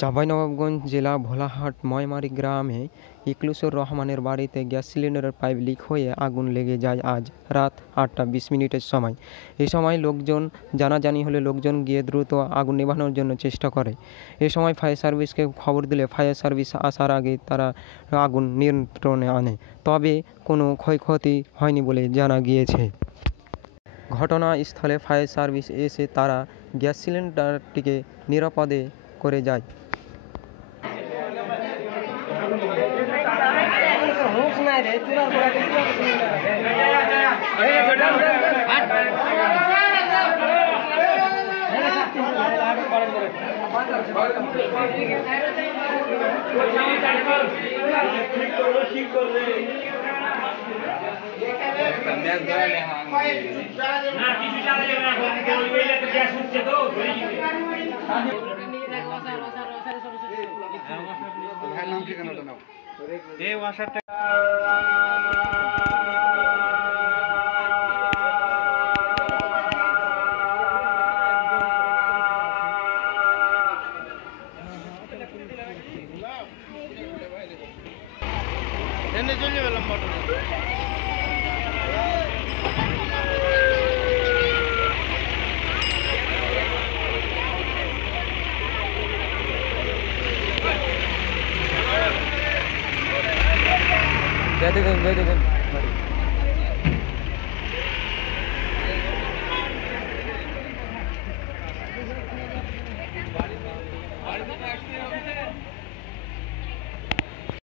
চাঁপাইনবাবগঞ্জ জেলা ভোলাহাট ময়মারি গ্রামে ইকলুসুর রহমানের বাড়িতে গ্যাস সিলিন্ডারের পাইপ লিক হয়ে আগুন লেগে যায় আজ রাত 8:20 সময়। এ সময় জানাজানি হলে লোকজন গিয়ে দ্রুত আগুন নেভানোর জন্য চেষ্টা করে। এ সময় ফায়ার সার্ভিসকে খবর দিলে ফায়ার সার্ভিস আসার আগে তারা আগুন নিয়ন্ত্রণে আনে, তবে কোনো ক্ষয়ক্ষতি হয়নি বলে জানা গিয়েছে। ঘটনাস্থলে ফায়ার সার্ভিস এসে তারা গ্যাস সিলিন্ডারটিকে নিরাপদে করে যায়। চলে যাবে লম্বা